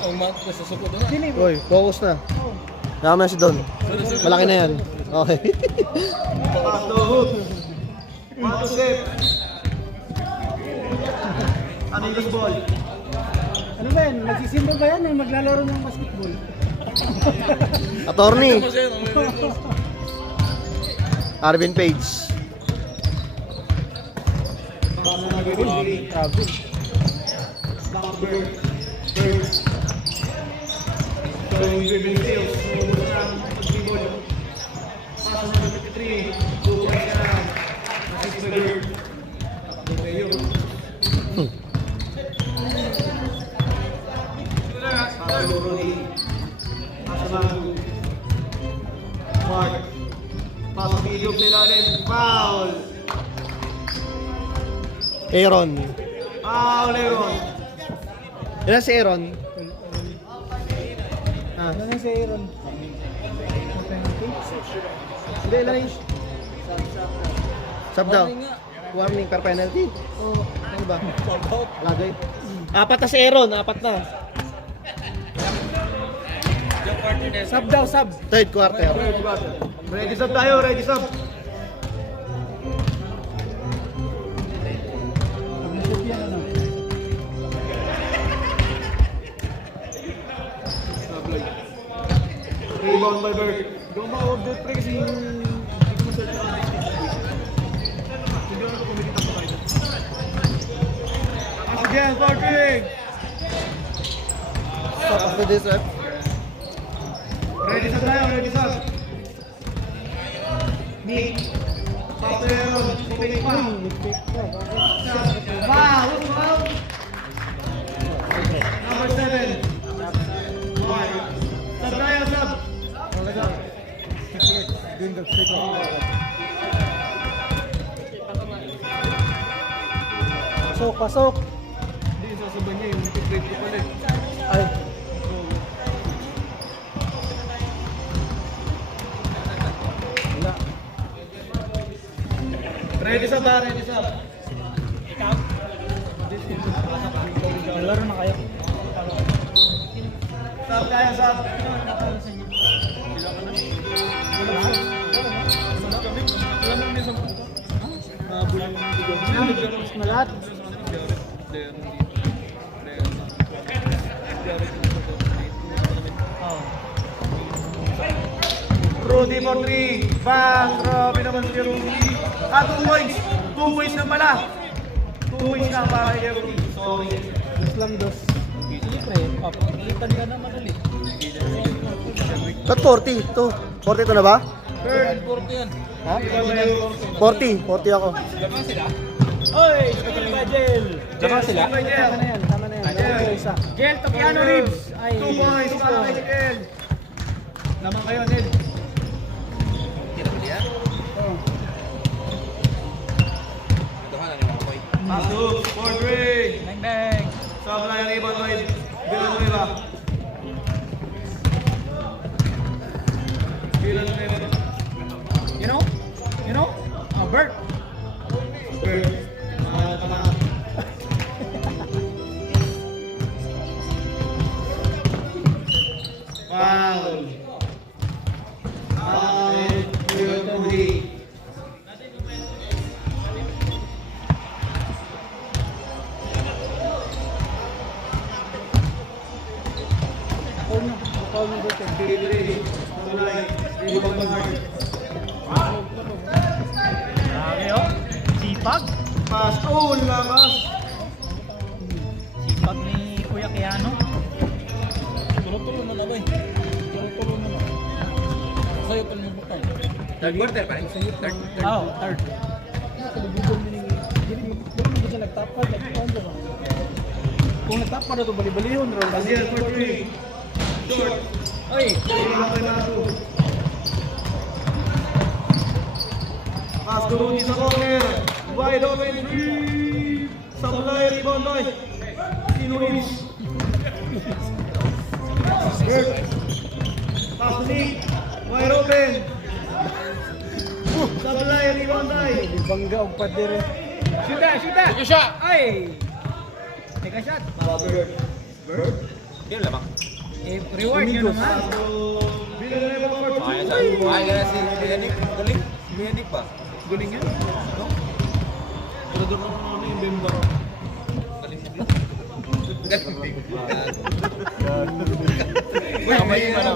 Ang mat na sa support na. Dili. Uy, focus na. Nakama si Don. Malaki na yan. Okay. Pass to hook. One to set. Amigos ball. Ano ba yan? Magsisimba ba yan? Maglalaro ng basketball? Attorney. Mas yan. Arvin Page. Grabe. Going dribbling skills. Dribble. Pass number 53. 2 points ka na. Assist by Bird. Bukayo. Pablo Rodi. Pass sa Magu. Mark. Pass sa Bidog sa ilalim. Foul. Aaron. Foul, Aaron. Ilan si Aaron? Ano na si Aaron? Hindi, ilan yung... Sub daw. Warning per penalty. Oo. Ano ba? Lagay. Apat na si Aaron. Apat na. Sub daw, sub. Third quarter. Ready sub tayo, ready sub. Nag-shoot yan ano? Rebound by Bird. Hindi ko ma-order pre kasi hindi ko ma-search ako. Hindi ako kumikita pa tayo. Again, parking! Stop after this, rep. Ready sub tayo, ready sub. Nick. Pass to Aaron. Pumik pa. Wow! Wow! Number 7. Sub tayo, sub. Pasok, pasok. Hindi, sasaban niya yung trade ko pala eh. Ay. Wala. Ready sub ba? Ready sub. Nalaro na kayo. Sub tayo, sub. Na lahat. Rudy for 3. Bang! Grabe naman si Rudy. 2 points. 2 points na pala. 2 points na para kay Rudy. Sorry. Dos lang, dos. Siyempre, papagalitan ka naman ulit. Cut 40. Ito. 42 na ba? Third. 40 yan. Ha? 40. 40 ako. Oy! Gel! Tsaka sila? Tama na yan, tama na yan. Tama na isa. Gel, Tokiano Ribs. Ay, 2 points para kay Gel. Naman kayo, Nel. Oh. Pasok. 4-3. Bang bang! Sabi na yung rebound mo. Villanueva. Villanueva. You know? You know? Bert! Bird. Tama. Foul. Foul. Rudy. Call mo Bert. Delivery. Tulay. Rebound by Hart. Grabe oh. Sipag. Pass. Oh, labas. Sipag ni Kuya Keanu. Tulo-tulo na na ba eh. Tulo-tulo na na. Sa'yo pa naman butang. Third quarter pa rin. Third. Oh, third. Kung nagtapa na ito, bali-balihon. Aziel for 3. Short. Ay! Pass to Rooney sa corner. Wide open 3. Sablay, rebound boy. Sino is? Bird. Pass to Nick. Wide open. Sablay, rebound boy. Bangga o padere. Shoot! Take a shot! Ay! Take a shot. Bird. Kaya lamang. Eh, reward nyo naman. Pass to Villanueva for 2. Ay, kaya si Bianik. Galing. Bianik ba? Guling yan. Pero doon ano yung Bembar. Galing mo din. Uy, may video.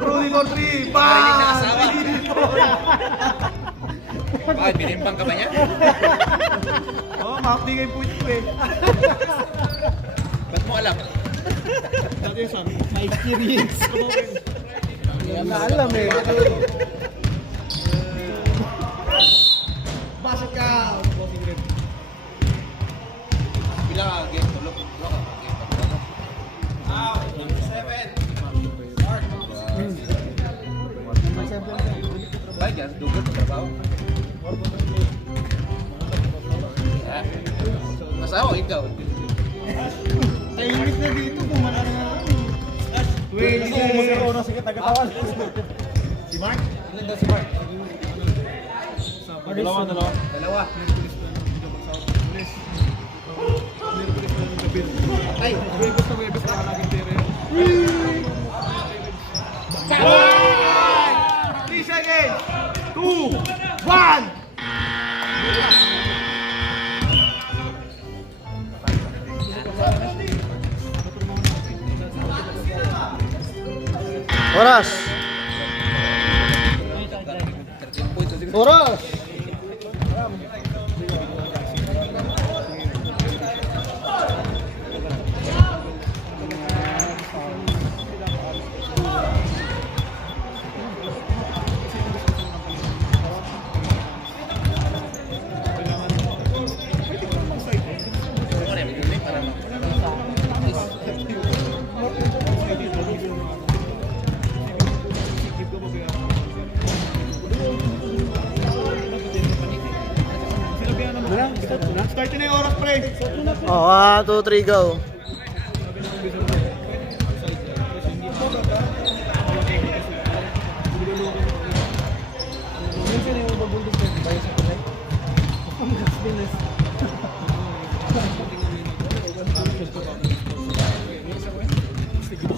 Rooney for 3. Pass. Bakit, binimbang ka ba niya? Oh, makapdi kayo po ito eh. Ba't mo alam? Dati yung sabi, may experience. Naalam eh. Basket ka! Bilang ka, game to look. Baik ya, dugot trabaho. Masawa ikaw. Tahimik na dito, bumala na. 20 Magkaroon na sige, tagatawan. Si Mark? Ilan daw si Mark? Dalawa. Ay, Webes na kalaging tere. 3 seconds! 2, 1! Oras! 13 points na siguro. Oras! Start na yung oras, pre. Oh, 1, 2, 3, go.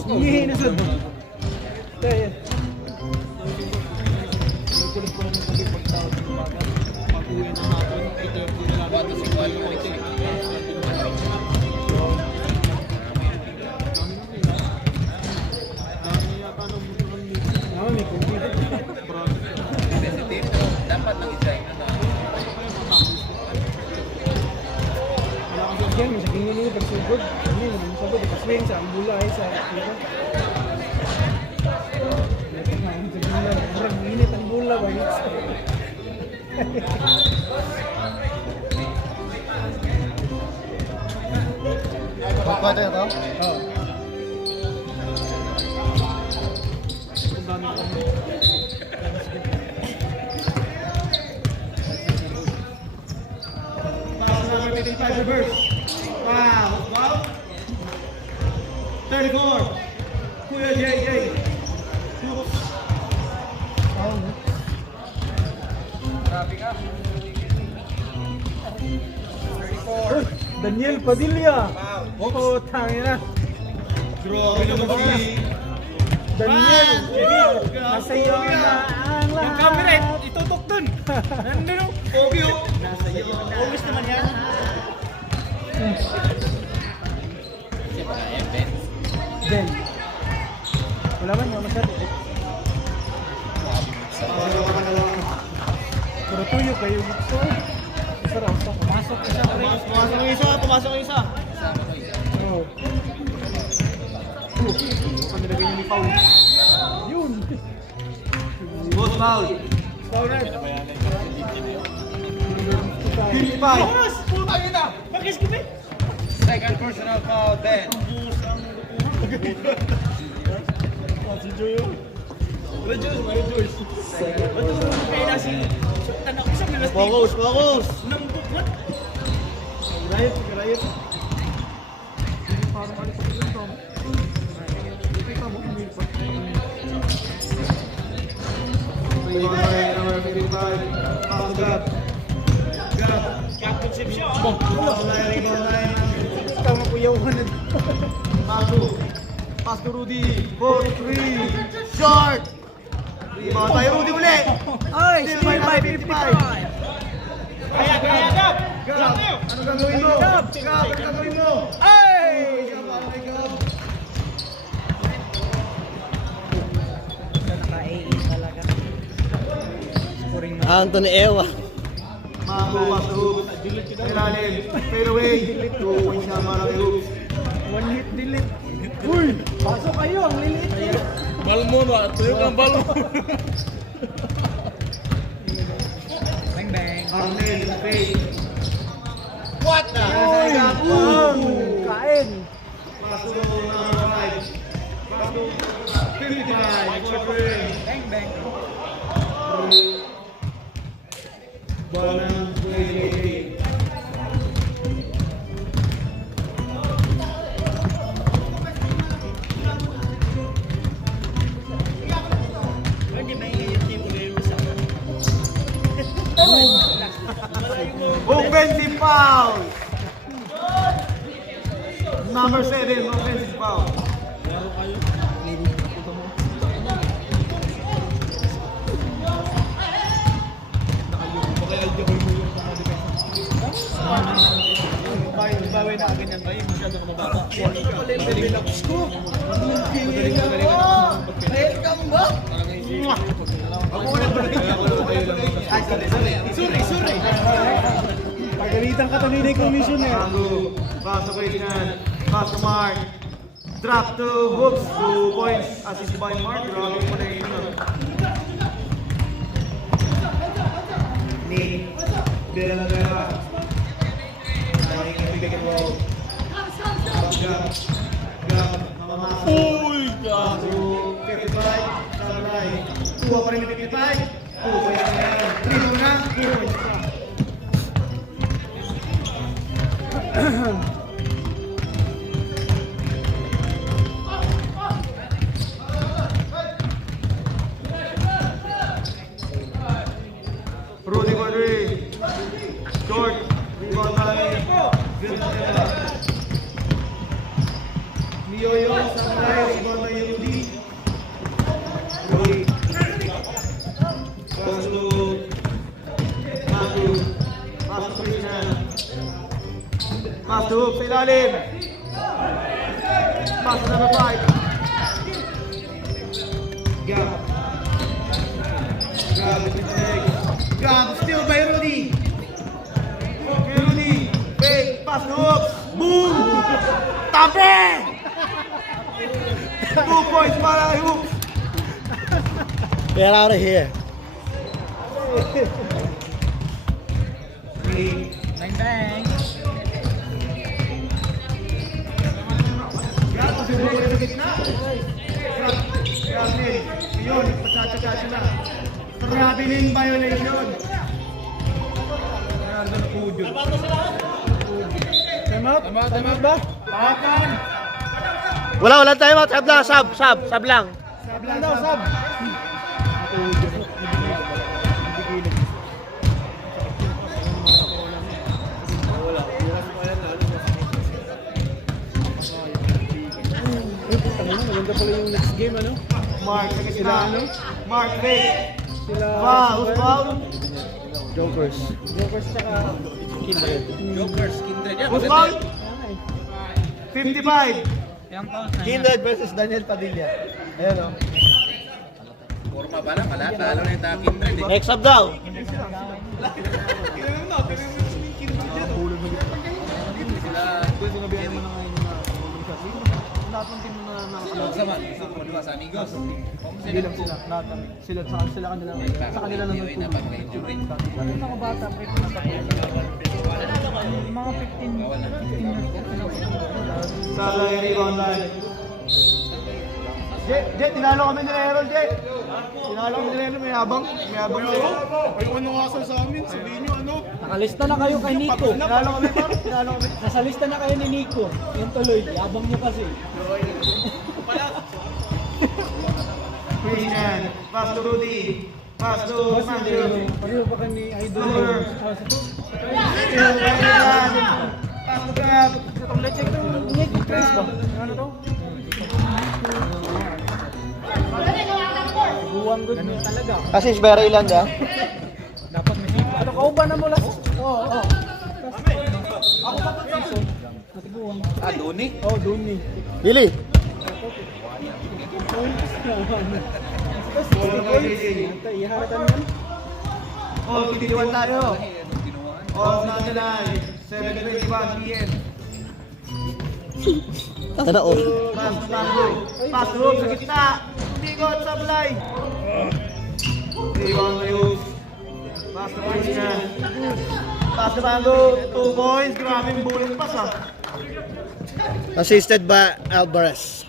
Hindi na sa kaya. Dapat nang i-try na. Yan, sa kanya nila pagsugod. Ano yun, masabot, ipaswing sa ambulay, sa ikot. Murag minit ang bula ba? Pagpata ito? Oo. Number 55 reverse. Wow. 34. Kuya Jay. Grabe nga. Daniel Padilla. Oh, tangina. Grabe naman si... Daniel. Nasa iyo na ang lahat. Yung camera, itutok dun. Nandun o. Pogi oh. Always naman yan. Ben. Wala man yung masyado. Pero tuyo kayo gusto. Isa raw sa pumasok isa pa rin. Pumasok yung isa. Oh. foul. Boss foul. 55. Second personal foul, Ben. Focus, focus! Number 55. Foul grab. Captain siya. Tama po yung Pass to Rudy. 4-3. Short. Rebound tayo Rudy ulit. Still by 55. Kaya, Gab! Gab, ano gagawin mo? Gab, ano gagawin mo? Ay! Gab, ano gagawin mo? Naka-AA talaga. Scoring na. Anthony Ewa. Pass to hoop. Ilalim. Fade away. 2 points na para kay Hoops. One hit delete. Uy! Pasok kayo, ang lilit. Balmo na, tuyo kang balmo. Bang bang. Arnel, fade. What the? Kain! Pass to number 5. Pass to 55. Short range. Bang bang. Ball ng 28. Pwede ba yung team game sa Offensive foul! Number 7, offensive foul. Bawin na ganyan ba? Masyado ka mababa. Pagalitan ka to ni commission eh. Bago, pass to Christian, pass to Mark. Drop to Hoops, 2 points. Assist by Mark, grabe mo na yun. Nick, Bela na Bela. Ay, pick and roll. Gab, mamamasa. Uy, God. 55, Samurai. 2 pa rin 55. 2 points na yan. 3 mo na, 2 points pa. Rudy Quadri. Short. Rebound by Villanova. Mioyo, Samurai. Rebound by Rudy. Rudy. Pass to Matthew. Pass to Christian. Pass to Hook sa ilalim. Pass to number 5. Gab. Gab, Gab, still by Rudy. Okay, Rudy. Fake, pass to Hook. Boom! Tape! 2 points para kay Hook. Get out of here. Bang bang. Gab, siguro sa gitna. Gab, yun, pagkatsaga sila. Traveling violation. Time out? Time out ba? Pakan! Wala time out. Sab lang, sab lang. Sab lang daw, sab! Maganda pala yung next game, ano? Mark, sa gitna. ano? Mark, fake. Sila... Foul, foul. Jokers. Jokers tsaka... Kindred. Jokers, Kindred. Yan, Who's maganda foul? 55. Yung fouls na Kindred versus Daniel Padilla. Ayan o. Forma pa lang, talo na yung Kindred eh. Next up daw. Sila, Sinabihan naman na ngayon na lahat ng team na sa naman. Gusto mo, di ba, sa Amigos? Hindi lang sila. Lahat kami. Sila kanila. Sa kanila lang Hindi, napapakayo rin. Yung mga bata, pre, mga 15 years Sa Larry online. Jet, tinalo kami ni Errol, Jet. Tinalo kami ni Errol, may abang. May abang sa'yo. Ay, ano nga sa amin? Sabihin nyo ano? Nakalista na kayo kay Nico. Tinalo kami, par. Tinalo kami. Nasa lista na kayo ni Nico. Yung tuloy, yabang niya kasi. Christian, pass to Rudy. Pass to Matthew. Pareho pa kami idol. Over. Still, Raylan. Pass to Gab. Let's check ito. Nico Chris ba? Ano to? Buwang good niya talaga. Kasi is very ilan da? Dapat may sipa. Ano kauban na mo last? Oo. Ako pa season. Natiguan. Ah, Doni? Oh, Duni. Billy! Iharatan yan. Oh, titiwan tayo. Off na sila. 7:21 PM. Tanga na off. Pass to Tango. Pass to Hook sa gitna. Ikot sa blay. Iwan kayo. Pass to Christian. Pass to Tango. 2 points. Grabe yung bullet pass ah. Assisted by Alvarez.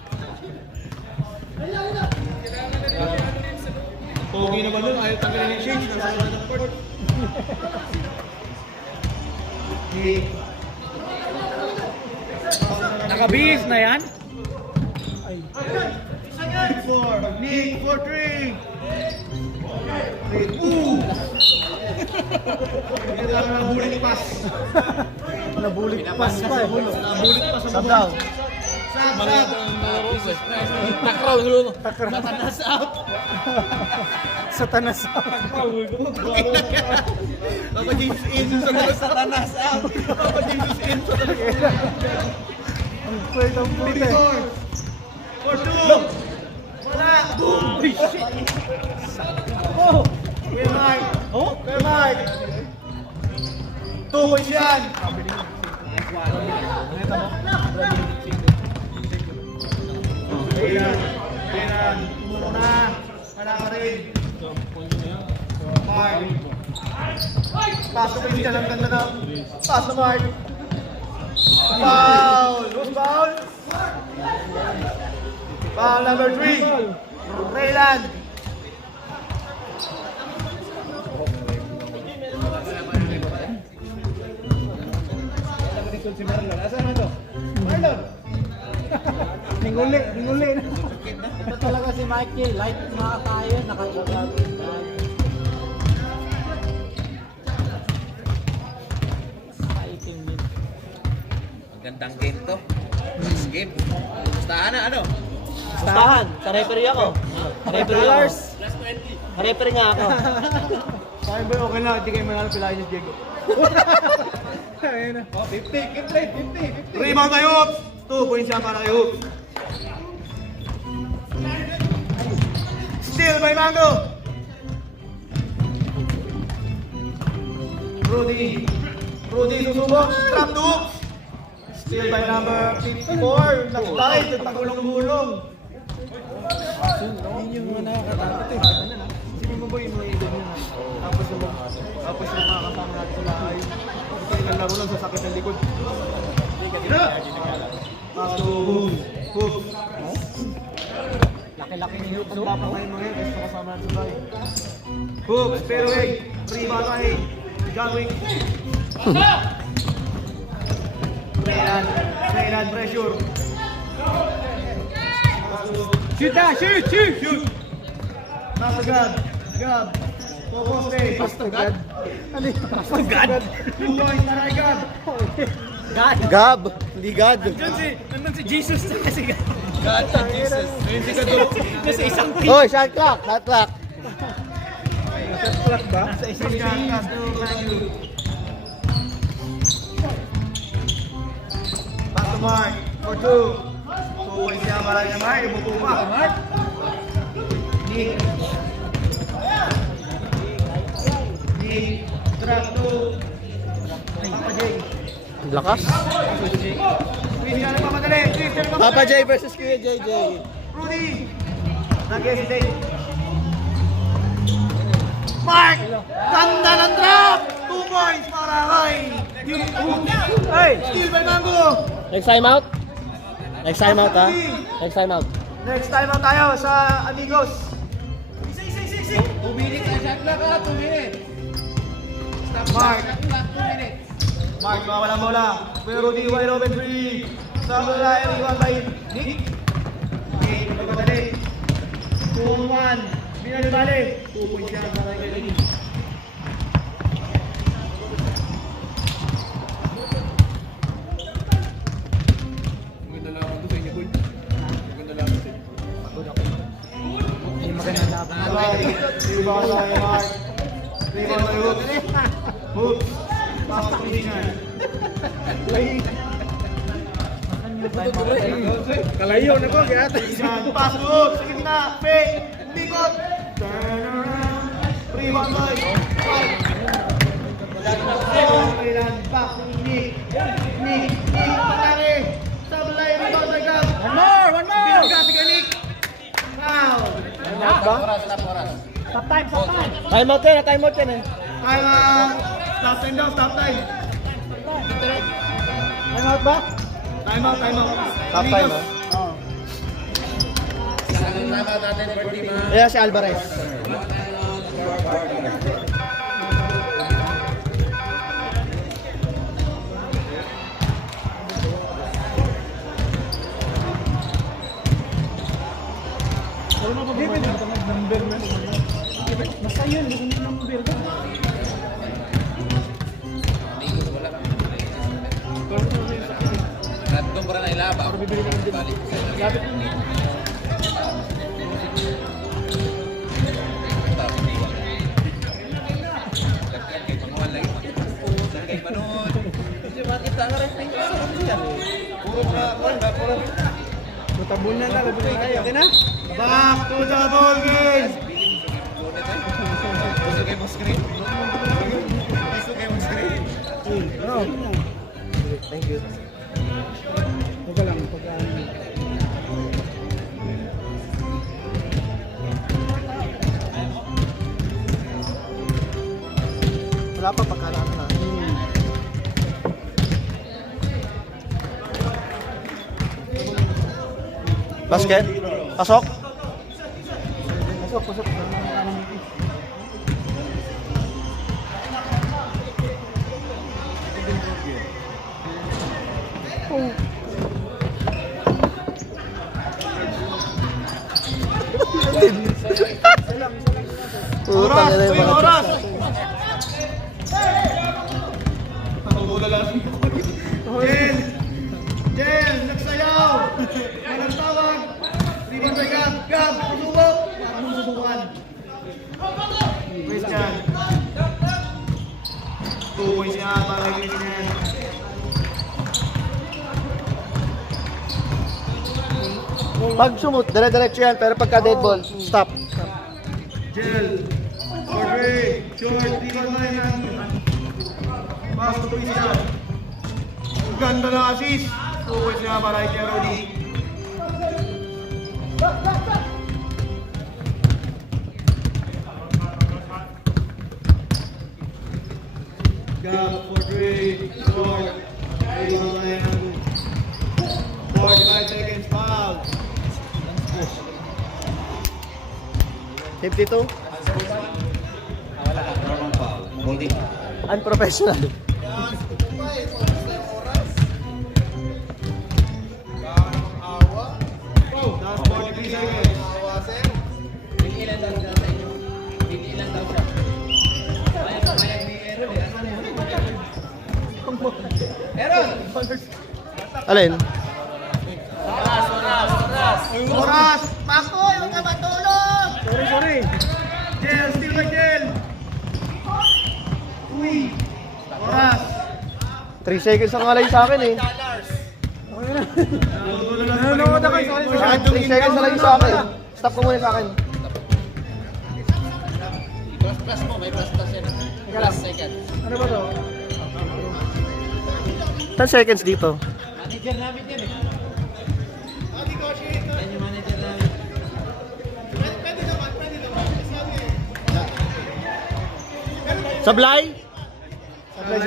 Pogi naman nun. Ayaw tanggalin yung change. Nasa wala ng court. Nick. Nakabihis na yan? Nick for 3. Ooh! Hindi na lang bullet pass. Nabulit pas pa eh. Bullet pass sa Sub down. Takraw, gulo. Matanas out. Sa tanas out. Papa Jesus in sa tanas out. Papa Jesus in sa tanas out. Ang pwede ang puti. 54 for 2. Wala. Boom. Oh! Kuya Mike. Oh? Kuya Mike. 2 points yan. Kailan. Muna. Wala ka rin. Mark. Pass to Christian. Ang ganda na. Pass to Mark. Foul. Who's foul? Foul number 3. Raylan. Si Marlon. Asan na to? Marlon. Ninguli. Ito talaga si Mikey. Light mga tayo. Nakakagod. Magandang game to. This game. Bastahan na, ano? Bastahan! Sa referee ako. Referee ako. Referee nga ako. Sabi ba okay na, hindi kayo manalo pila ni Diego. Ayun na. 50. Rebound tayo! 2 points yan para kayo. Steal by Mango! Rudy susubok. Trap to hooks. Steal by number 54. Nakitay, nagpagulong-gulong. Yun yung mga nakakatakot eh. Sige mo ba yung mga idol nyo? Tapos yung mga kasama natin sa lahay. Kasi nalaro lang sa sakit ng likod. Pass to Hook. Laki-laki ni Hoops. Ang dapat kayo mga yun kasi kasama natin sa lahay. Hook, fairway. Rebound tayo. John Wick. Raylan, pressure. Shoot na! Shoot! Nasa Gab. Focus day. Pastagad. Ano yun? Pastagad? 2 points na kay Gab. God. Gab! Hindi God. Nandun si Jesus na kasi God. God and Jesus. Nasa isang team. Hoy, shot clock! Shot clock! Shot clock ba? Sa isang Christian, team. pass to Matthew. Pass to Mark for 2. 2 points niya para kay Mark. Ibuto pa. Mark. Nick. Drop to Papa J. Lakas. Christian na pamadali. Christian na Papa pamadali. J versus Kuya JJ. Rudy! Nag-hesitate. Mark! Ganda ng drop! 2 points para kay Hey! Steal by Mango! Next time out? Next time out, ha? Next time out. Next time out tayo sa Amigos. Umilit sa shot clock ha, 2 minutes. Stop Mark. shot clock, 2 minutes. Mark, mawala bola. Kuya Rudy, wide open 3. Sa bola, iwan by Nick. Okay, magpapali. 2-1. Binalibali. 2 points yan para kay Nick. Maganda lang ako sa inyo, boy. Maganda lang ako sa inyo. Hindi maganda laban. Rebound by Mark. Rebound by Hoops. Hoops. Pass to Christian. Kalayo na ko, kaya Christian, pass to Hoops. Sa gitna. Fake. Bikot. Turn around. Rebound by Mark. Kailan back to Nick. Nick. Patari. Sablay. Rebound by Gab. One more! Binugas si Nick. Foul. Oras, stop oras. Stop time! Time out yan, time out yan eh. Time out. Stop time daw. Stop time. Time out ba? Time out. Time out. Stop time, ha? Oo. Saan ang tama natin for team ha? Yeah, si Alvarez. Basta yun, gusto nyo ng number. Doon para na ilaba. Balik. Back to the ball game. Gusto kayo mag-screen? Gusto kayo mag-screen? Thank you. Huwag lang, Wala pa pagkalaan na. Basket? Pasok? Pasok. Putang ina yung mga Oras. Patulala lang. Jen, nagsayaw. Walang tawag. Rebound by Gab. Gab, susubok. Anong susubukan? Christian. 2 points yan para kay Christian. Pag sumut, dire-diretso yan, pero pagka dead ball, stop. Jel. Audrey. George, rebound by yan. Pass to Christian. Ganda na assist. 2 points yan para kay Rudy. Gab for 3, short, rebound by yan. 45 seconds foul. 52? Unprofessional. Last 43 seconds. Ilan daw siya? Bayag ni Aaron eh. Alin? Oras! Pako! Yung ka matulog! Sorry. Jel, still by Jel. Uy! Oras! 3 seconds ang alay sa akin eh. Nanonood ako. 3 seconds na lang sa akin. Stop ko muna sa akin. Plus mo, may plus yan. Plus second. Ano ba to? 10 seconds dito. Manager namin yan eh. Yan yung manager namin. Sablay? Sablay.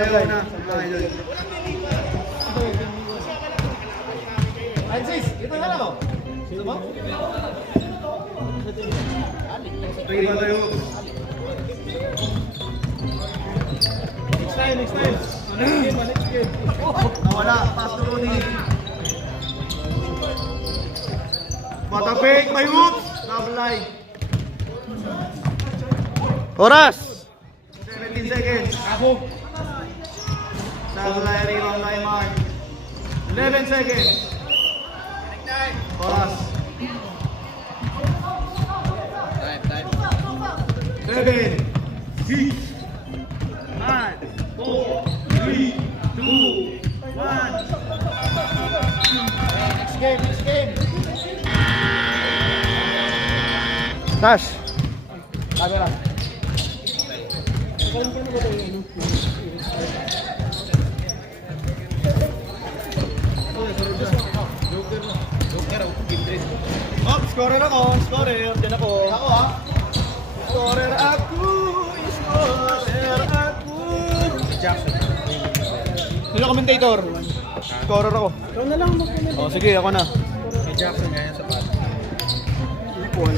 Francis, ito na lang. Sino ba? Riba tayo. Next time. Next game. Nawala, pass to Ronnie. Matapik, may hoops. Sablay. Oras! 17 seconds. Sablay, rebound by Mark. 11 seconds. Oras. 7, 6, 5, 4, 3, 2, 1. Next game. Tash! Camera. Oh, scorer ako. Diyan ako. Ako ha. Scorer ako. Jackson. Sino commentator? Scorer ako. Ikaw na lang mag-comment. Oh, sige, ako na. Kay Jackson nga yan sa pala. Equal.